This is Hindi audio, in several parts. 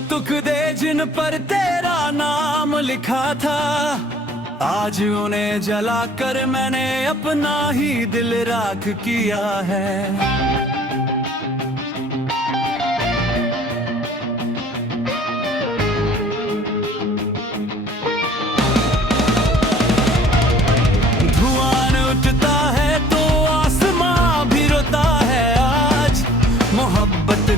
तुक दे जिन पर तेरा नाम लिखा था, आज उन्हें जला कर मैंने अपना ही दिल राख किया है।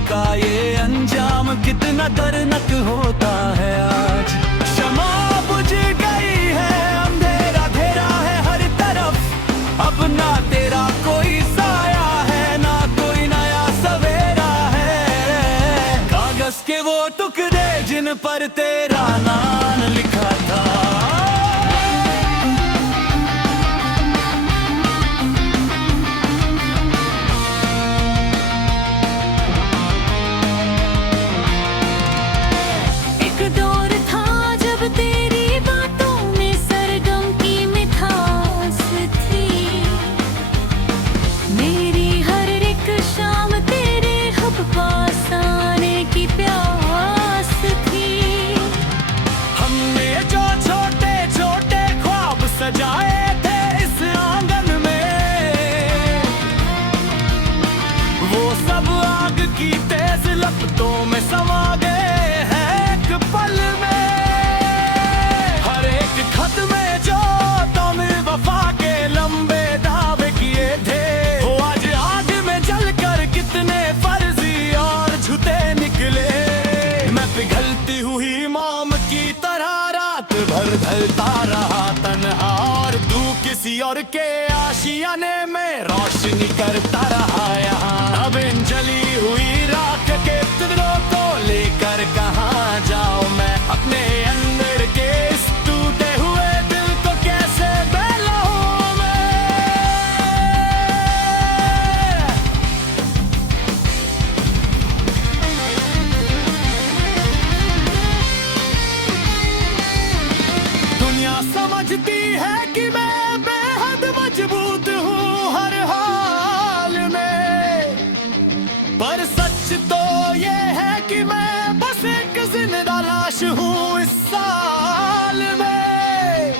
का ये अंजाम कितना दर्दनाक होता है आज। शमा बुझ गई है, अंधेरा घेरा है हर तरफ, अब ना तेरा कोई साया है ना कोई नया सवेरा है। कागज के वो टुकड़े जिन पर तेरा नाम लिखा था, सजाए थे इस आंगन में, वो सब आग की तेज लपटों में समा गए हैं एक पल में। हर एक खत में जो तुमने वफा के लंबे दावे किए थे, वो आज आग में जलकर कितने फर्जी और झूठे निकले। मैं पिघलती हुई मोम की तरह रात भर ढलता रहा तन्हा, और तू किसी और के आशियाने में रोशनी करता रहा यहाँ। अब इन जली हुई राख के तिरों को लेकर कहाँ जाऊं मैं, अपने अंदर के इस टूटे हुए दिल को कैसे बहलाऊं मैं। दुनिया समझती है कि मैं बेहद मजबूत हूँ हर हाल में, पर सच तो ये है कि मैं बस एक जिंदा लाश हूँ इस साल में।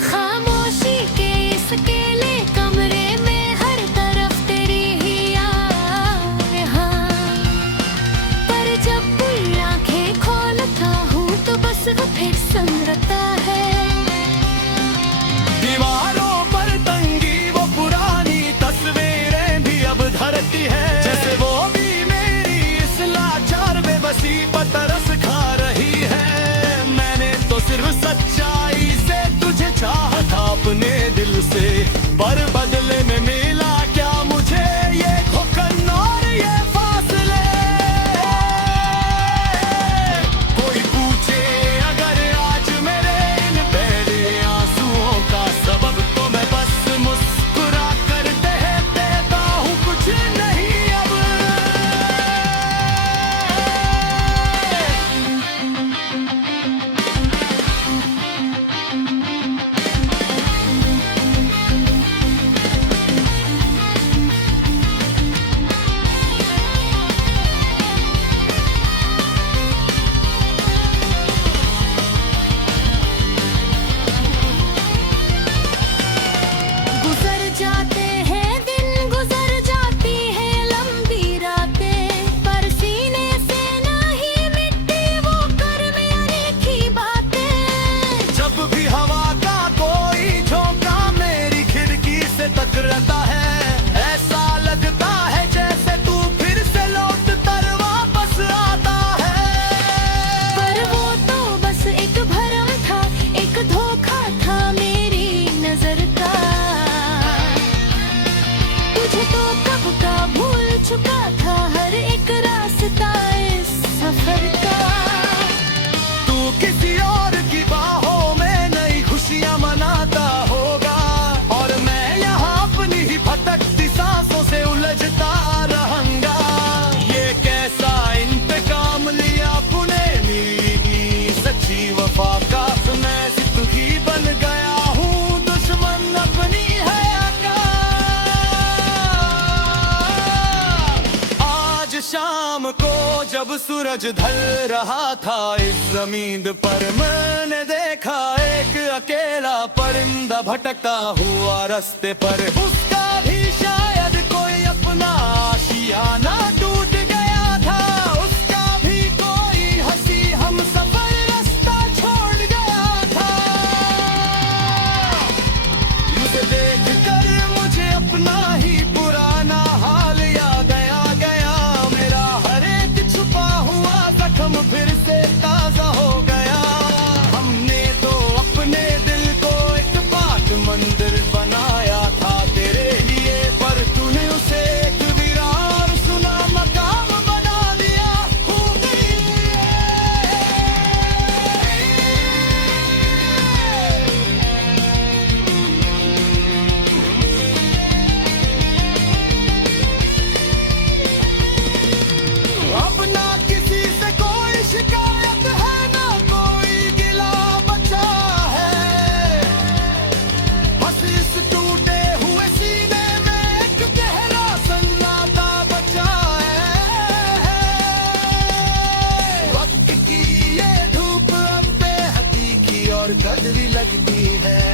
खामोशी के इस अकेले कमरे में हर तरफ तेरी ही याद, पर जब भी आंखें खोलता हूँ तो बस वो फिर संभरता है। दीवारों पर टंगी वो पुरानी तस्वीरें भी अब धरती है, जैसे वो भी मेरी इस लाचार बेबसी पर तरस खा रही है। मैंने तो सिर्फ सच्चाई से तुझे चाहा था अपने दिल से, पर बदले में मिला क्या मुझे ये धोखन और ये फासले। कोई पूछे अगर आज मेरे इन बहरे आंसुओं का सबब, तो मैं बस मुस्कुरा कर कह देता हूँ कुछ नहीं अब। सूरज ढल रहा था इस जमीन पर, मैंने देखा एक अकेला परिंदा भटकता हुआ रास्ते पर। उसका भी शायद कोई अपना आशियाना टूट गया था, उसका भी कोई हंसी हम सफर रास्ता छोड़ गया था। उसे देख कर मुझे अपना ही पुराना हाल याद आ गया, मेरा हर एक छुपा हुआ जख्म फिर से ताजा हो गया। हमने तो अपने दिल को एक पाक मंदिर बनाया था तेरे लिए, पर तूने उसे एक वीरान सुना मकाम बना दिया। अब ना किसी से कोई शिकायत है, ना कोई गिला बचा है, बस इस टूटे हुए सीने में एक गहरा सन्नाटा बचा है। वक्त की ये धूप अब बेहकीकी और कड़वी लगती है।